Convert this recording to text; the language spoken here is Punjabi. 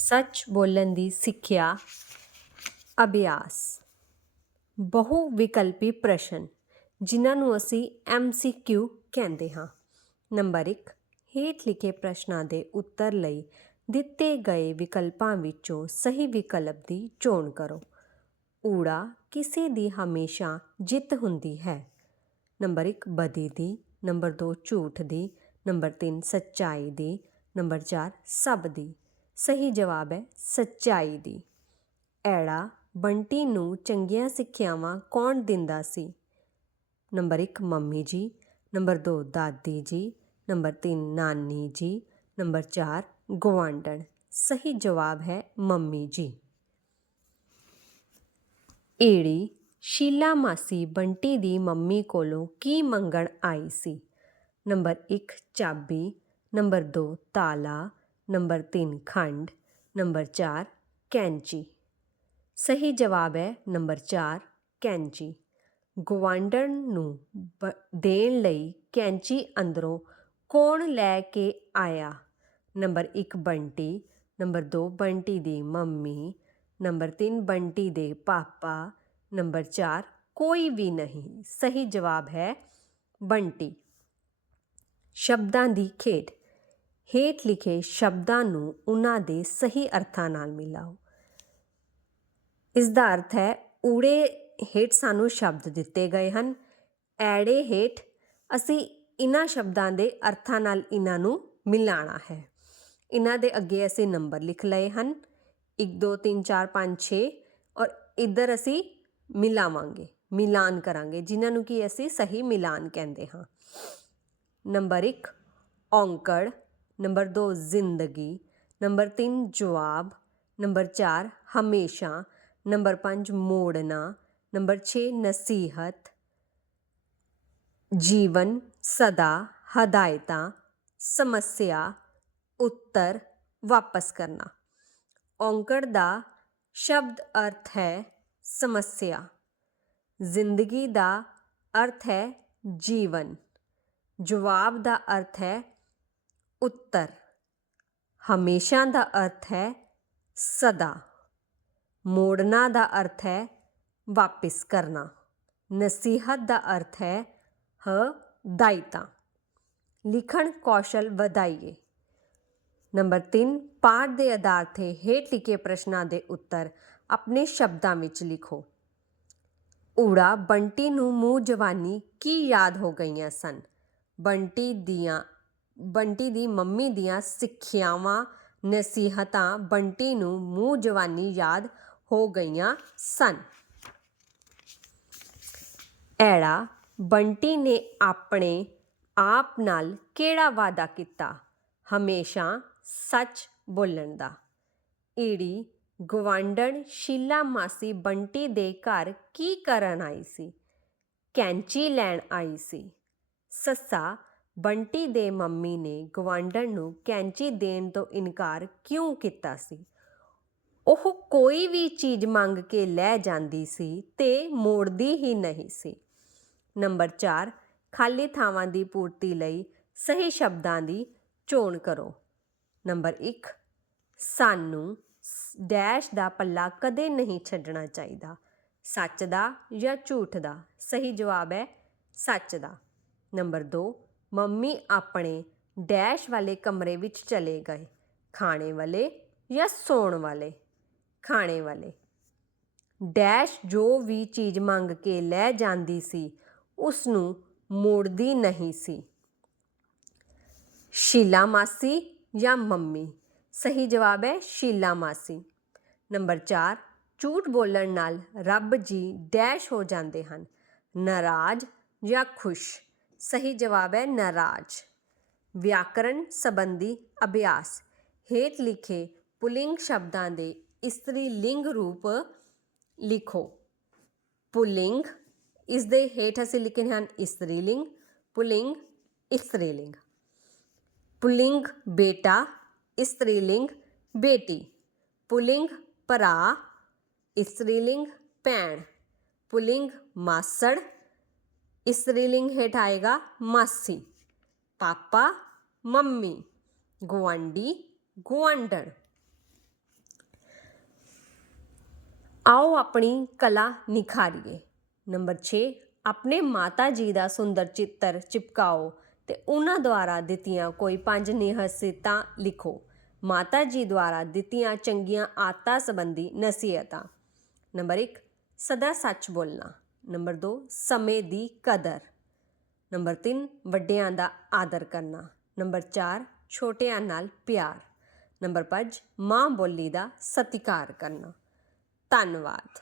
ਸੱਚ ਬੋਲਣ ਦੀ ਸਿੱਖਿਆ, ਅਭਿਆਸ। ਬਹੁ ਵਿਕਲਪੀ ਪ੍ਰਸ਼ਨ, ਜਿਨ੍ਹਾਂ ਨੂੰ ਅਸੀਂ MCQ ਕਹਿੰਦੇ ਹਾਂ। ਨੰਬਰ 1 ਹੇਠ ਲਿਖੇ ਪ੍ਰਸ਼ਨਾਂ ਦੇ ਉੱਤਰ ਲਈ ਦਿੱਤੇ ਗਏ ਵਿਕਲਪਾਂ ਵਿੱਚੋਂ ਸਹੀ ਵਿਕਲਪ ਦੀ ਚੋਣ ਕਰੋ। ਊੜਾ ਕਿਸੇ ਦੀ ਹਮੇਸ਼ਾ ਜਿੱਤ ਹੁੰਦੀ ਹੈ। ਨੰਬਰ 1 ਬਦੀ ਦੀ। ਨੰਬਰ 2 ਝੂਠ ਦੀ। ਨੰਬਰ 3 ਸੱਚਾਈ ਦੀ। ਨੰਬਰ 4 ਸਭ ਦੀ। ਸਹੀ ਜਵਾਬ ਹੈ ਸੱਚਾਈ ਦੀ। ਐੜਾ ਬੰਟੀ ਨੂੰ ਚੰਗੀਆਂ ਸਿੱਖਿਆਵਾਂ ਕੌਣ ਦਿੰਦਾ ਸੀ? ਨੰਬਰ 1 ਮੰਮੀ ਜੀ, ਨੰਬਰ 2 ਦਾਦੀ ਜੀ, ਨੰਬਰ 3 ਨਾਨੀ ਜੀ, ਨੰਬਰ 4 ਗਵਾਂਡਣ ਸਹੀ ਜਵਾਬ ਹੈ ਮੰਮੀ ਜੀ। ਏੜੀ ਸ਼ੀਲਾ ਮਾਸੀ ਬੰਟੀ ਦੀ ਮੰਮੀ ਕੋਲੋਂ ਕੀ ਮੰਗਣ ਆਈ ਸੀ? ਨੰਬਰ 1 ਚਾਬੀ, ਨੰਬਰ 2 ਤਾਲਾ ਨੰਬਰ 3 ਖੰਡ, ਨੰਬਰ 4 ਕੈਂਚੀ। ਸਹੀ ਜਵਾਬ ਹੈ ਨੰਬਰ 4 ਕੈਂਚੀ। ਗਵਾਂਡਣ ਨੂੰ ਬ- ਦੇਣ ਲਈ ਕੈਂਚੀ ਅੰਦਰੋਂ ਕੌਣ ਲੈ ਕੇ ਆਇਆ? ਨੰਬਰ 1 ਬੰਟੀ। ਨੰਬਰ 2 ਬੰਟੀ ਦੀ ਮੰਮੀ। ਨੰਬਰ 3 ਬੰਟੀ ਦੇ ਪਾਪਾ। ਨੰਬਰ 4 ਕੋਈ ਵੀ ਨਹੀਂ। ਸਹੀ ਜਵਾਬ ਹੈ ਬੰਟੀ। ਸ਼ਬਦਾਂ ਦੀ ਖੇਡ। ਹੇਠ ਲਿਖੇ ਸ਼ਬਦਾਂ ਨੂੰ ਉਹਨਾਂ ਦੇ ਸਹੀ ਅਰਥਾਂ ਨਾਲ ਮਿਲਾਓ। ਇਸ ਦਾ ਅਰਥ ਹੈ, ਊੜੇ ਹੇਠ ਸਾਨੂੰ ਸ਼ਬਦ ਦਿੱਤੇ ਗਏ ਹਨ, ਐੜੇ ਹੇਠ ਅਸੀਂ ਇਹਨਾਂ ਸ਼ਬਦਾਂ ਦੇ ਅਰਥਾਂ ਨਾਲ ਇਹਨਾਂ ਨੂੰ ਮਿਲਾਣਾ ਹੈ। ਇਹਨਾਂ ਦੇ ਅੱਗੇ ਅਸੀਂ ਨੰਬਰ ਲਿਖ ਲਏ ਹਨ 1 2 3 4 5 6 ਔਰ ਇੱਧਰ ਅਸੀਂ ਮਿਲਾਵਾਂਗੇ, ਮਿਲਾਨ ਕਰਾਂਗੇ, ਜਿਨ੍ਹਾਂ ਨੂੰ ਕਿ ਅਸੀਂ ਸਹੀ ਮਿਲਾਨ ਕਹਿੰਦੇ ਹਾਂ। ਨੰਬਰ 1 ਔਂਕੜ ਨੰਬਰ 2 ਜ਼ਿੰਦਗੀ। ਨੰਬਰ 3 ਜਵਾਬ। ਨੰਬਰ 4 ਹਮੇਸ਼ਾ। ਨੰਬਰ 5 ਮੋੜਨਾ। ਨੰਬਰ 6 ਨਸੀਹਤ। ਜੀਵਨ, ਸਦਾ, ਹਦਾਇਤਾਂ, ਸਮੱਸਿਆ, ਉੱਤਰ, ਵਾਪਸ ਕਰਨਾ। ਔਂਕੜ ਦਾ ਸ਼ਬਦ ਅਰਥ ਹੈ ਸਮੱਸਿਆ। ਜ਼ਿੰਦਗੀ ਦਾ ਅਰਥ ਹੈ ਜੀਵਨ। ਜਵਾਬ ਦਾ ਅਰਥ ਹੈ ਉੱਤਰ। ਹਮੇਸ਼ਾ ਦਾ ਅਰਥ ਹੈ ਸਦਾ। ਮੋੜਨਾ ਦਾ ਅਰਥ ਹੈ ਵਾਪਿਸ ਕਰਨਾ। ਨਸੀਹਤ ਦਾ ਅਰਥ ਹੈ ਹਦਾਇਤਾਂ। ਲਿਖਣ ਕੌਸ਼ਲ ਵਧਾਈਏ। ਨੰਬਰ 3 ਪਾਠ ਦੇ ਆਧਾਰ ਤੇ ਹੇਠ ਲਿਖੇ ਪ੍ਰਸ਼ਨਾਂ ਦੇ ਉੱਤਰ ਆਪਣੇ ਸ਼ਬਦਾਂ ਵਿੱਚ ਲਿਖੋ। ਊੜਾ ਬੰਟੀ ਨੂੰ ਮੂੰਹ ਜਵਾਨੀ ਕੀ ਯਾਦ ਹੋ ਗਈਆਂ ਸਨ? ਬੰਟੀ ਦੀਆਂ ਬੰਟੀ ਦੀ ਮੰਮੀ ਦੀਆਂ ਸਿੱਖਿਆਵਾਂ, ਨਸੀਹਤਾਂ ਬੰਟੀ ਨੂੰ ਮੂੰਹ ਜਵਾਨੀ ਯਾਦ ਹੋ ਗਈਆਂ ਸਨ। ਐੜਾ, ਬੰਟੀ ਨੇ ਆਪਣੇ ਆਪ ਨਾਲ ਕਿਹੜਾ ਵਾਅਦਾ ਕੀਤਾ? ਹਮੇਸ਼ਾ ਸੱਚ ਬੋਲਣ ਦਾ। ਈੜੀ ਗਵਾਂਡਣ ਸ਼ੀਲਾ ਮਾਸੀ ਬੰਟੀ ਦੇ ਘਰ ਕੀ ਕਰਨ ਆਈ ਸੀ? ਕੈਂਚੀ ਲੈਣ ਆਈ ਸੀ? ਸੱਸਾ ਬੰਟੀ ਦੇ ਮੰਮੀ ਨੇ ਗਵਾਂਡਣ ਨੂੰ ਕੈਂਚੀ ਦੇਣ ਤੋਂ ਇਨਕਾਰ ਕਿਉਂ ਕੀਤਾ ਸੀ? ਉਹ ਕੋਈ ਵੀ ਚੀਜ਼ ਮੰਗ ਕੇ ਲੈ ਜਾਂਦੀ ਸੀ ਤੇ ਮੋੜਦੀ ਹੀ ਨਹੀਂ ਸੀ। ਨੰਬਰ 4 ਖਾਲੀ ਥਾਵਾਂ ਦੀ ਪੂਰਤੀ ਲਈ ਸਹੀ ਸ਼ਬਦਾਂ ਦੀ ਚੋਣ ਕਰੋ। ਨੰਬਰ 1 ਸਾਨੂੰ ਡੈਸ਼ ਦਾ ਪੱਲਾ ਕਦੇ ਨਹੀਂ ਛੱਡਣਾ ਚਾਹੀਦਾ। ਸੱਚ ਦਾ ਜਾਂ ਝੂਠ ਦਾ? ਸਹੀ ਜਵਾਬ ਹੈ ਸੱਚ ਦਾ। ਨੰਬਰ 2 ਮੰਮੀ ਆਪਣੇ ਡੈਸ਼ ਵਾਲੇ ਕਮਰੇ ਵਿੱਚ ਚਲੇ ਗਏ। ਖਾਣੇ ਵਾਲੇ ਜਾਂ ਸੌਣ ਵਾਲੇ? ਖਾਣੇ ਵਾਲੇ। ਡੈਸ਼ ਜੋ ਵੀ ਚੀਜ਼ ਮੰਗ ਕੇ ਲੈ ਜਾਂਦੀ ਸੀ ਉਸ ਨੂੰ ਮੋੜਦੀ ਨਹੀਂ ਸੀ। ਸ਼ੀਲਾ ਮਾਸੀ ਜਾਂ ਮੰਮੀ? ਸਹੀ ਜਵਾਬ ਹੈ ਸ਼ੀਲਾ ਮਾਸੀ। ਨੰਬਰ 4 ਝੂਠ ਬੋਲਣ ਨਾਲ ਰੱਬ ਜੀ ਡੈਸ਼ ਹੋ ਜਾਂਦੇ ਹਨ। ਨਾਰਾਜ਼ ਜਾਂ ਖੁਸ਼? ਸਹੀ ਜਵਾਬ ਹੈ ਨਾਰਾਜ਼। ਵਿਆਕਰਣ ਸੰਬੰਧੀ ਅਭਿਆਸ। ਹੇਠ ਲਿਖੇ ਪੁਲਿੰਗ ਸ਼ਬਦਾਂ ਦੇ ਇਸਤਰੀ ਲਿੰਗ ਰੂਪ ਲਿਖੋ। ਪੁਲਿੰਗ, ਇਸ ਦੇ ਹੇਠ ਅਸੀਂ ਲਿਖੇ ਹਨ ਇਸਤਰੀ ਲਿੰਗ, ਪੁਲਿੰਗ, ਇਸਤਰੀ ਲਿੰਗ। ਪੁਲਿੰਗ ਬੇਟਾ, ਇਸਤਰੀ ਲਿੰਗ ਬੇਟੀ। ਪੁਲਿੰਗ ਭਰਾ, ਇਸਤਰੀ ਲਿੰਗ ਭੈਣ। ਪੁਲਿੰਗ ਮਾਸੜ ਇਸਤਰੀ ਲਿੰਗ ਹੇਠ ਆਏਗਾ ਮਾਸੀ ਪਾਪਾ ਮੰਮੀ ਗੁਆਂਢੀ ਗੁਆਂਢਣ ਆਓ ਆਪਣੀ ਕਲਾ ਨਿਖਾਰੀਏ ਨੰਬਰ 6 ਆਪਣੇ ਮਾਤਾ ਜੀ ਦਾ ਸੁੰਦਰ ਚਿੱਤਰ ਚਿਪਕਾਓ ਤੇ ਉਹਨਾਂ ਦੁਆਰਾ ਦਿੱਤੀਆਂ ਕੋਈ ਪੰਜ ਨਿਹਸੀਤਾਂ ਲਿਖੋ ਮਾਤਾ ਜੀ ਦੁਆਰਾ ਦਿੱਤੀਆਂ ਚੰਗੀਆਂ ਆਦਤਾਂ ਸੰਬੰਧੀ ਨਸੀਹਤਾਂ ਨੰਬਰ 1 ਸਦਾ ਸੱਚ ਬੋਲਣਾ ਨੰਬਰ 2 ਸਮੇਂ ਦੀ ਕਦਰ। ਨੰਬਰ 3 ਵੱਡਿਆਂ ਦਾ ਆਦਰ ਕਰਨਾ। ਨੰਬਰ 4 ਛੋਟਿਆਂ ਨਾਲ ਪਿਆਰ। ਨੰਬਰ 5 ਮਾਂ ਬੋਲੀ ਦਾ ਸਤਿਕਾਰ ਕਰਨਾ। ਧੰਨਵਾਦ।